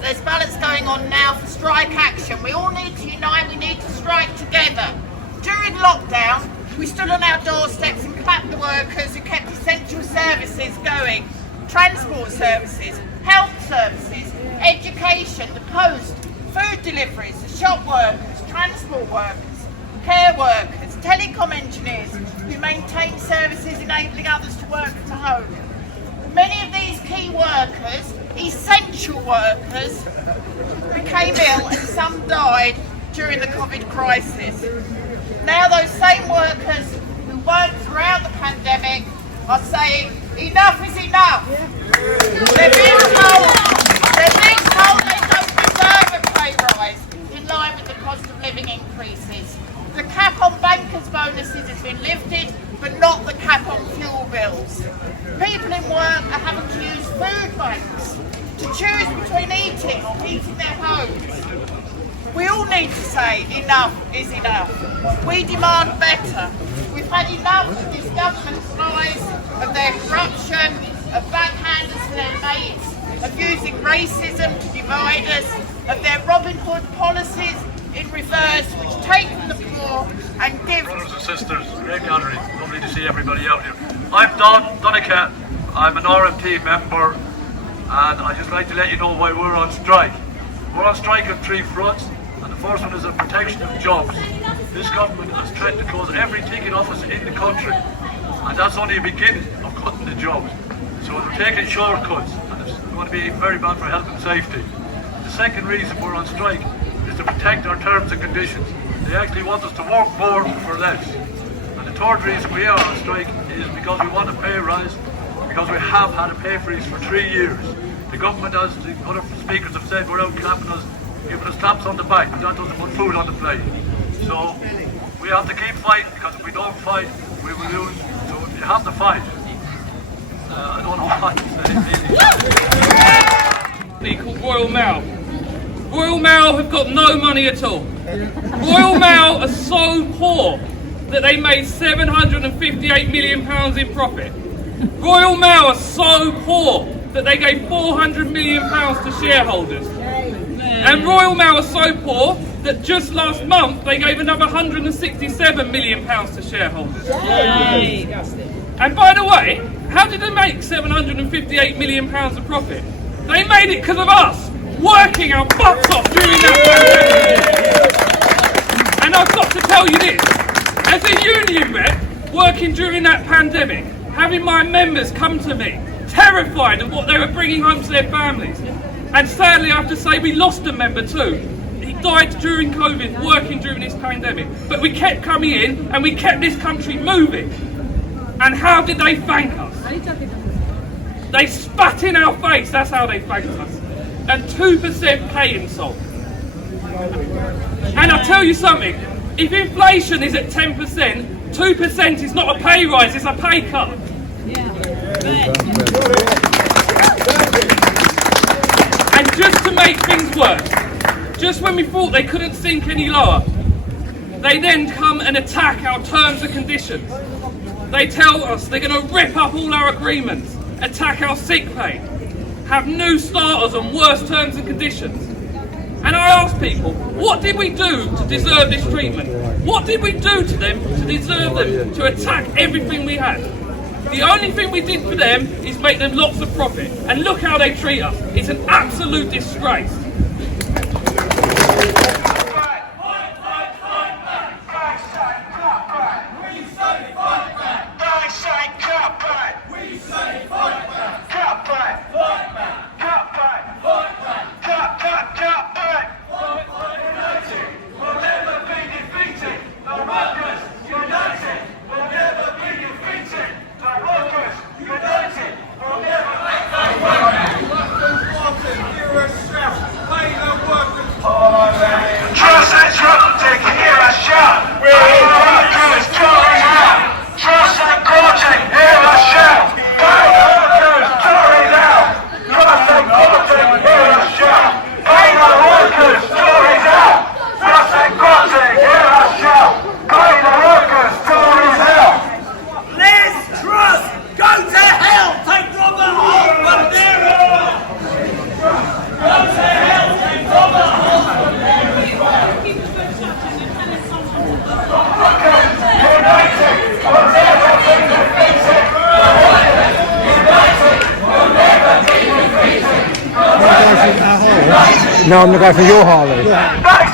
there's ballots going on now for strike action. We all need to unite, we need to strike together. During lockdown, we stood on our doorsteps and clapped the workers who kept essential services going. Transport services, health services, education, the post, food deliveries, the shop workers, transport workers, care workers, telecom engineers who maintain services enabling others to work from home. Many of these key workers, essential workers, became ill and some died during the COVID crisis. Now those same workers who worked throughout the pandemic are saying enough is enough. They're being told they don't deserve a pay rise in line with the cost of living increases. The cap on bankers' bonuses has been lifted, but not the cap on fuel bills. People in work are having to use food banks to choose between eating or heating their homes. We all need to say enough is enough. We demand better. We've had enough of this government's lies, of their corruption, of backhanders to their mates, of using racism to divide us, of their Robin Hood policies in reverse, which take from the poor and give. Brothers and sisters, great gathering, lovely to see everybody out here. I'm Don Dunicat, I'm an RMT member, and I'd just like to let you know why we're on strike. We're on strike on three fronts, and the first one is the protection of jobs. This government has threatened to close every ticket office in the country, and that's only a beginning of cutting the jobs. So we're taking shortcuts, and it's going to be very bad for health and safety. The second reason we're on strike is to protect our terms and conditions. They actually want us to work more for less. And the third reason we are on strike is because we want a pay rise, because we have had a pay freeze for 3 years. The government, as the other speakers have said, we're out clapping us, giving us taps on the back, but that doesn't put food on the plate. So we have to keep fighting, because if we don't fight, we will lose. So you have to fight. I don't know what to say. Called Royal Mail. Royal Mail have got no money at all. Royal Mail are so poor that they made £758 million in profit. Royal Mail are so poor that they gave £400 million to shareholders. And Royal Mail are so poor that just last month they gave another £167 million to shareholders. And by the way, how did they make £758 million of profit? They made it because of us, working our butts off during that pandemic. And I've got to tell you this, as a union rep, working during that pandemic, having my members come to me, terrified of what they were bringing home to their families. And sadly, I have to say, we lost a member too. He died during COVID, working during this pandemic. But we kept coming in, and we kept this country moving. And how did they thank us? They spat in our face, that's how they thanked us. And 2% pay insult. And I'll tell you something, if inflation is at 10%, 2% is not a pay rise, it's a pay cut. And just to make things worse, just when we thought they couldn't sink any lower, they then come and attack our terms and conditions. They tell us they're going to rip up all our agreements, attack our sick pay, have new starters on worse terms and conditions. And I ask people, what did we do to deserve this treatment? What did we do to them to deserve them to attack everything we had? The only thing we did for them is make them lots of profit. And look how they treat us. It's an absolute disgrace. All right. No, I'm going to go for your Harlow. Thanks,